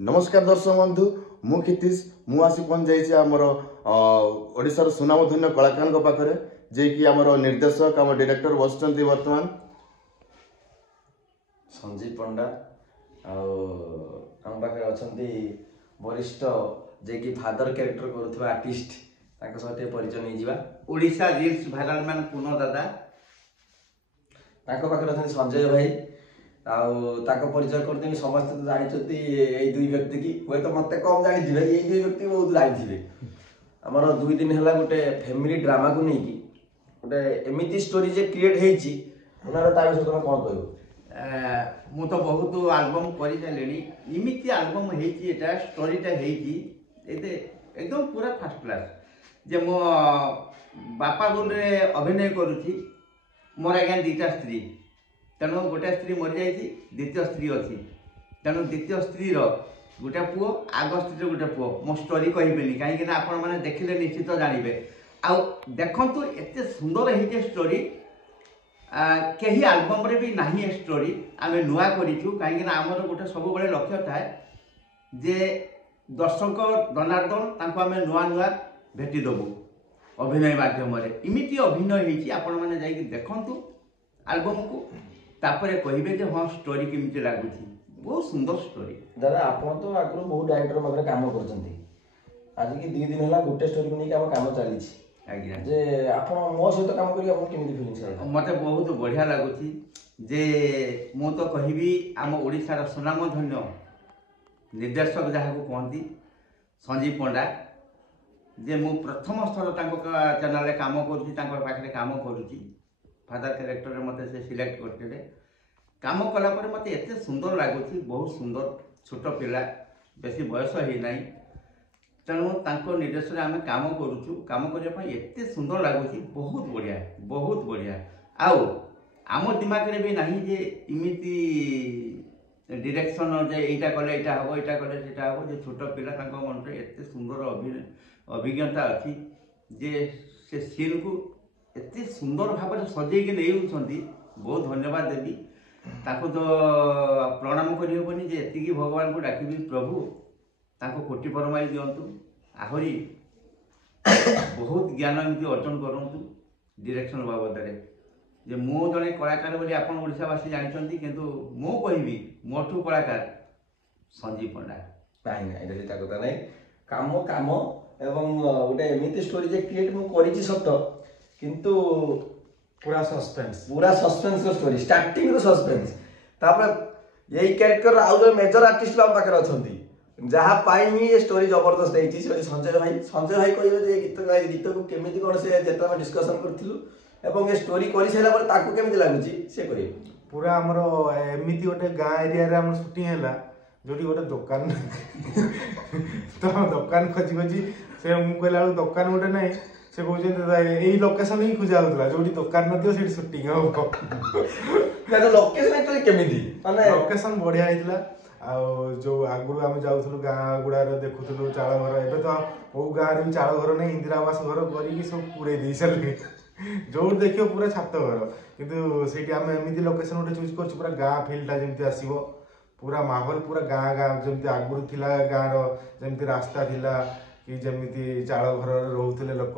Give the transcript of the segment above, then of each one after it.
नमस्कार दर्शक बंधु मु क्षितिश मु आसी पहुंच जाइए आमर ओडिशार सुनामधन्य कलाकार पाखे जे कि आमर निर्देशक आम डायरेक्टर बसुँच बर्तमान संजीव पंडा आम पाखे अच्छा वरिष्ठ जे कि फादर कैरेक्टर करुवा आर्टिस्ट परिचय नहीं जावा ओडिशा रील्स भाइराल मैन पुनो दादा पाखे अच्छा संजय भाई आउ परिचय करदेवी समस्त तो जानते यही दुई व्यक्ति की हुए तो मत कम जानी ये दुई व्यक्ति बहुत जानी आमर 2 दिन है गोटे फैमिली ड्रामा को लेकिन गोटे एमती स्टोरी जे क्रिएट होती तुम कौन कह मु तो बहुत आल्बम कर सारे इमिती आल्बम होता स्टोरीटा होते एकदम पूरा फास्ट क्लास जे मो बापा रोल अभिनय करुच्ची मोर आज्ञा 2टा स्त्री तेणु गोटे स्त्री मरी जाइए द्वितीय स्त्री अच्छी तेणु द्वितीय स्त्री गोटे पुओ आग स्त्री गोटे पुओ मो स्टोरी कहीपेनि कहीं आपण मैंने देखिले निश्चित जानवे आउ देखु एत सुंदर होती स्टोरी कहीं आल्बम रे भी नहीं स्टोरी आम नुआ करूँ कहीं आमर गोटे सब लक्ष्य थाए जे दर्शक दनार्दन आम नुआ नुआ भेटिदेबू अभिनय माध्यम इमिती अभिनय होती आपण मैंने जाइए देखु आल्बम को तापर कहे हाँ स्टोरी केमती लगुच बहुत सुंदर स्टोरी दादा आप तो आगु बहुत डायरेक्टर पाखे कम कर आज की 2 दिन है गोटे स्टोरी को लेकिन कम चली जे आप मो सहित कम कर मत बहुत बढ़िया लगुच जे मु तो कहि आम ओडिशार सुनामधन्य निर्देशक जहाँ को कहती संजीव पंडा जे मु प्रथम स्तर चैनल कम कर कम करुच्ची फादर कैरेक्टर मत से सिलेक्ट करते कम कलापर मत एत सुंदर लगुच बहुत सुंदर छोट पिला बेसी बयस होना तेणु निर्देशन आम कम करुचु कम करने एत सुंदर लगुच बहुत बढ़िया आउ आम दिमाग भी नहीं जे इमिती डायरेक्शन जे यहाँ कले यहाँ हम यहाँ कले से हम जो छोट पिला मन में एत सुंदर अभिज्ञता अच्छी जे से सीन को एत सुंदर भाव सजेक नहीं बहुत धन्यवाद देवी ताको तो प्रणाम करहबनी जे एति भगवान को डाकबी प्रभु ताको कोटि परमाई दिंतु आहरी बहुत ज्ञान एमती अर्जन करूँ डायरेक्शन बाबद जे मो जड़े कलाकार बोली आप ओडावासी जानते किंतु मो कहबी मोठू कलाकार संजीव पंडा नहीं कथा नहीं काम काम एवं गोटे एमती स्टोरी जे क्रिएट मुझे सत किंतु पूरा सस्पेंस स्टोरी स्टार्टिंग सस्पेंस तापर यही कैरेक्टर आउ जो मेजर आर्टिस्ट आम पाखे अच्छा जहाँ ही स्टोरी जबरदस्त होती संजय भाई कहे गीत को केमी कौन से जिते डिस्कसन करूँ ये स्टोरी कर सारा केमी लगुच सी कह पूरा आमर एमती गोटे गाँ एरिया सुटिंग है जो गोटे दुकान तो दुकान खोजी खोजी से मुझे दुकान गोटे ना से कहते लोकेशन ही खोजा होता जो दुकान नथी सुटिंग हम लोकेशन बढ़िया होता जो आगु आम जाऊँ गाँ गुड़ा देखुलू चाल घर एवं तो कौ गाँव भी चाल घर नहीं इंदिरा आवास घर कर सब पूरे दे सारे जो देखिए पूरा छात घर कितु से आम एमती लोकेशन गोटे चूज कर पूरा गाँ फिल्डटा जमी आसो पूरा माहौल पूरा गाँ गाँ जमी आगुरी थी गाँव जमी रास्ता थिला कि जमी चाल घर रोते लोक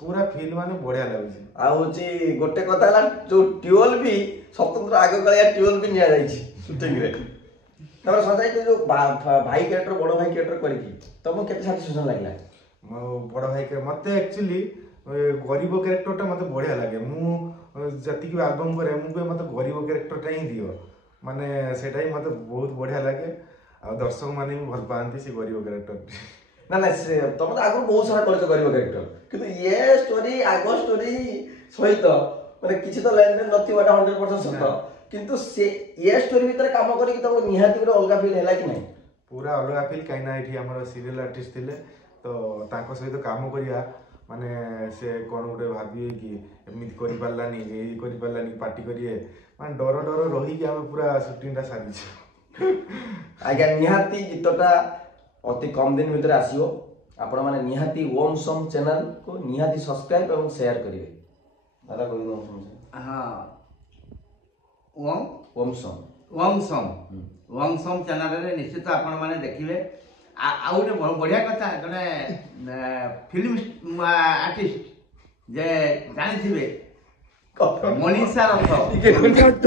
पूरा फिल्म माने बढ़िया लगे गोटे कथा जो ट्यूबवेल भी स्वतंत्र आग कालिया ट्यूबवेल भी निया शूटिंग संजय जो भाई कैरेक्टर बड़ भाई कैरेक्टर करके तुमको केते सैटिस्फैक्शन लागला मो बड़ भाई मत एक्चुअली गरीब कैरेक्टरटा मत बढ़िया लगे मुझे आल्बम करे मुझे मत गरीब कैरेक्टरटा ही दियो माने सेटा ही मत बहुत बढ़िया लगे आ दर्शक माने भी भल पाती से गरीब कैरेक्टर ना ना तुम तो आगु बहुत सारा कर गरीब कैरेक्टर किंतु ये स्टोरी आग स्टोरी सहित माने किसी तो लेन देन नथि 100% सत किंतु से ये स्टोरी भीतर काम करी कि तुमको निहाती गोटे अलग फील है कि नहीं पूरा अलग फील कहीं ये आम सीरियल आर्टिस्ट थे तो सहित काम करिया माने से कौन गोटे भाविए कि एमती कर पारानी पार्टी करिए माने डर डर रही आम पूरा सुटिंगटा सारी आज्ञा निहाती गीतटा अति कम दिन भीतर आसियो आपण माने निहाती ओम सम चैनल को निहाती सब्सक्राइब एवं शेयर करिवे दादा कोई ओम सम हां ओम सम वंशम चैनल रे निश्चित आपण माने देखिबे आ गोटे बढ़िया कथा जने फिल्म आर्टिस्ट जे जानिथिबे मनीषा रथ